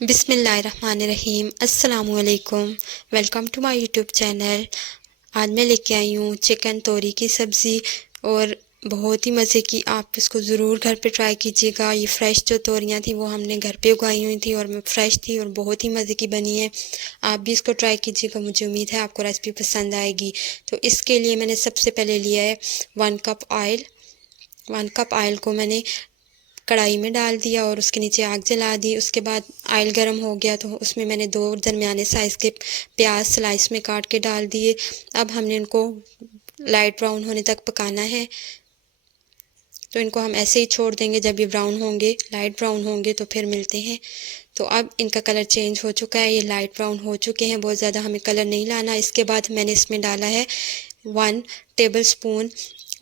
बिस्मिल्लाहिर्रहमानिर्रहीम अस्सलामुअलैकुम। Welcome to my YouTube channel. आज मैं लेके आई हूँ चिकन तोरी की सब्ज़ी और बहुत ही मज़े की। आप इसको ज़रूर घर पे ट्राई कीजिएगा। ये फ़्रेश जो तोरियाँ थी वो हमने घर पे उगाई हुई थी और फ़्रेश थी और बहुत ही मज़े की बनी है। आप भी इसको ट्राई कीजिएगा, मुझे उम्मीद है आपको रेसिपी पसंद आएगी। तो इसके लिए मैंने सबसे पहले लिया है 1 कप ऑयल। 1 कप ऑयल को मैंने कढ़ाई में डाल दिया और उसके नीचे आग जला दी। उसके बाद ऑयल गर्म हो गया तो उसमें मैंने 2 दरमियाने साइज़ के प्याज स्लाइस में काट के डाल दिए। अब हमने इनको लाइट ब्राउन होने तक पकाना है। तो इनको हम ऐसे ही छोड़ देंगे, जब ये ब्राउन होंगे, लाइट ब्राउन होंगे तो फिर मिलते हैं। तो अब इनका कलर चेंज हो चुका है, ये लाइट ब्राउन हो चुके हैं, बहुत ज़्यादा हमें कलर नहीं लाना। इसके बाद मैंने इसमें डाला है 1 टेबल स्पून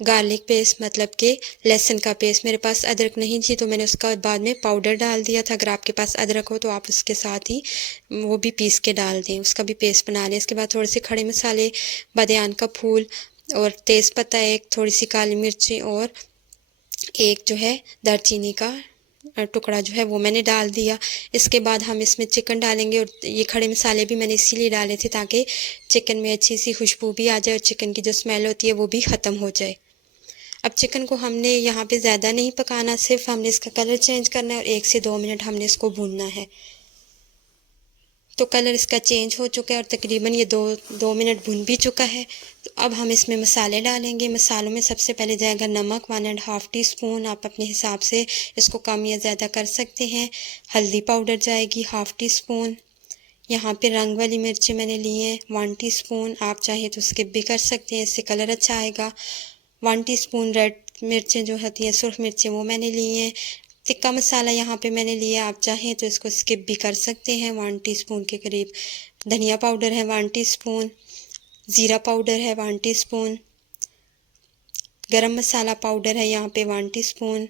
गार्लिक पेस्ट, मतलब कि लहसुन का पेस्ट। मेरे पास अदरक नहीं थी तो मैंने उसका बाद में पाउडर डाल दिया था। अगर आपके पास अदरक हो तो आप उसके साथ ही वो भी पीस के डाल दें, उसका भी पेस्ट बना लें। इसके बाद थोड़े से खड़े मसाले, बादियान का फूल और तेज़पत्ता, एक थोड़ी सी काली मिर्ची और एक जो है दालचीनी का टुकड़ा जो है वो मैंने डाल दिया। इसके बाद हम इसमें चिकन डालेंगे और ये खड़े मसाले भी मैंने इसीलिए डाले थे ताकि चिकन में अच्छी सी खुशबू भी आ जाए और चिकन की जो स्मेल होती है वो भी ख़त्म हो जाए। अब चिकन को हमने यहाँ पे ज़्यादा नहीं पकाना, सिर्फ हमने इसका कलर चेंज करना है और 1 से 2 मिनट हमने इसको भूनना है। तो कलर इसका चेंज हो चुका है और तकरीबन ये दो मिनट भुन भी चुका है। तो अब हम इसमें मसाले डालेंगे। मसालों में सबसे पहले जाएगा नमक 1.5 टीस्पून। आप अपने हिसाब से इसको कम या ज़्यादा कर सकते हैं। हल्दी पाउडर जाएगी 1/2 टीस्पून। यहाँ पे रंग वाली मिर्ची मैंने ली है 1 टीस्पून। आप चाहें तो स्किप भी कर सकते हैं, इससे कलर अच्छा आएगा। 1 टीस्पून रेड मिर्चें जो होती हैं, सुर्ख मिर्चें, वो मैंने ली हैं। टिक्का मसाला यहाँ पे मैंने लिया, आप चाहें तो इसको स्किप भी कर सकते हैं, 1 टीस्पून के करीब। धनिया पाउडर है 1 टीस्पून। ज़ीरा पाउडर है 1 टीस्पून। गरम मसाला पाउडर है यहाँ पे 1 टीस्पून।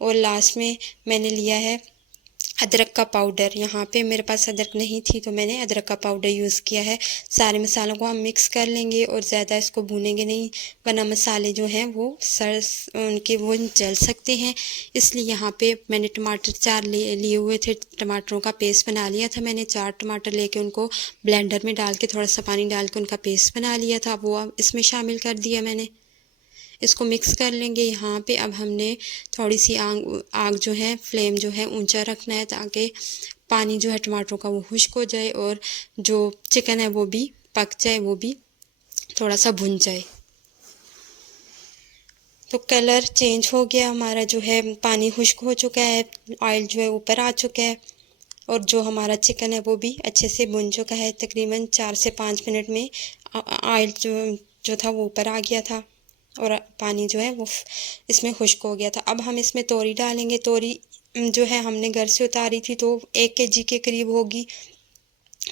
और लास्ट में मैंने लिया है अदरक का पाउडर। यहाँ पे मेरे पास अदरक नहीं थी तो मैंने अदरक का पाउडर यूज़ किया है। सारे मसालों को हम मिक्स कर लेंगे और ज़्यादा इसको भूनेंगे नहीं, वरना मसाले जो हैं वो उनके वो जल सकते हैं। इसलिए यहाँ पे मैंने टमाटर 4 लिए हुए थे, टमाटरों का पेस्ट बना लिया था मैंने। 4 टमाटर लेके उनको ब्लेंडर में डाल के थोड़ा सा पानी डाल के उनका पेस्ट बना लिया था, वो अब इसमें शामिल कर दिया मैंने। इसको मिक्स कर लेंगे। यहाँ पे अब हमने थोड़ी सी आग जो है, फ्लेम जो है ऊंचा रखना है ताकि पानी जो है टमाटरों का वो खुश्क हो जाए और जो चिकन है वो भी पक जाए, वो भी थोड़ा सा भुन जाए। तो कलर चेंज हो गया हमारा, जो है पानी खुश्क हो चुका है, ऑयल जो है ऊपर आ चुका है और जो हमारा चिकन है वो भी अच्छे से भुन चुका है। तकरीबन 4 से 5 मिनट में ऑयल जो था वो ऊपर आ गया था और पानी जो है वो इसमें खुश्क हो गया था। अब हम इसमें तोरी डालेंगे। तोरी जो है हमने घर से उतारी थी तो 1 केजी के करीब होगी।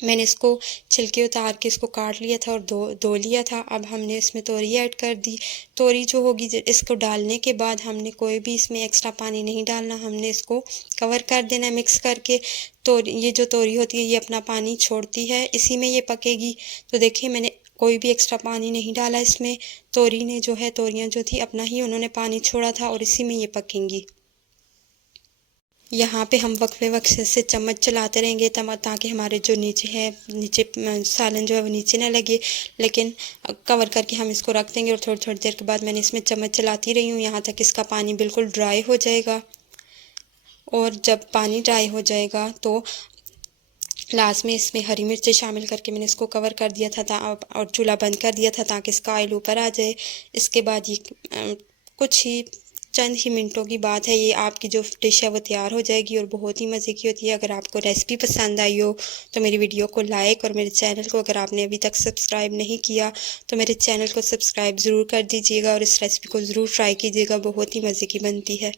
मैंने इसको छिलके उतार के इसको काट लिया था और धो लिया था। अब हमने इसमें तोरी ऐड कर दी। तोरी जो होगी, इसको डालने के बाद हमने कोई भी इसमें एक्स्ट्रा पानी नहीं डालना, हमने इसको कवर कर देना मिक्स करके। तो ये जो तोरी होती है ये अपना पानी छोड़ती है, इसी में ये पकेगी। तो देखिए मैंने कोई भी एक्स्ट्रा पानी नहीं डाला इसमें। तोरी ने जो है, तोरियाँ जो थी अपना ही उन्होंने पानी छोड़ा था और इसी में ये पकेंगी। यहाँ पे हम वक्फे वक्फे से चम्मच चलाते रहेंगे ताकि हमारे जो नीचे सालन जो है वो नीचे ना लगे। लेकिन कवर करके हम इसको रख देंगे और थोड़ी थोड़ी देर के बाद मैंने इसमें चम्मच चलाती रही हूँ यहाँ तक इसका पानी बिल्कुल ड्राई हो जाएगा। और जब पानी ड्राई हो जाएगा तो लास्ट में इसमें हरी मिर्चें शामिल करके मैंने इसको कवर कर दिया था और चूल्हा बंद कर दिया था ताकि इसका ऑयल ऊपर आ जाए। इसके बाद ये कुछ ही चंद ही मिनटों की बात है, ये आपकी जो डिश है वो तैयार हो जाएगी और बहुत ही मज़े की होती है। अगर आपको रेसिपी पसंद आई हो तो मेरी वीडियो को लाइक और मेरे चैनल को अगर आपने अभी तक सब्सक्राइब नहीं किया तो मेरे चैनल को सब्सक्राइब ज़रूर कर दीजिएगा और इस रेसिपी को ज़रूर ट्राई कीजिएगा, बहुत ही मज़े की बनती है।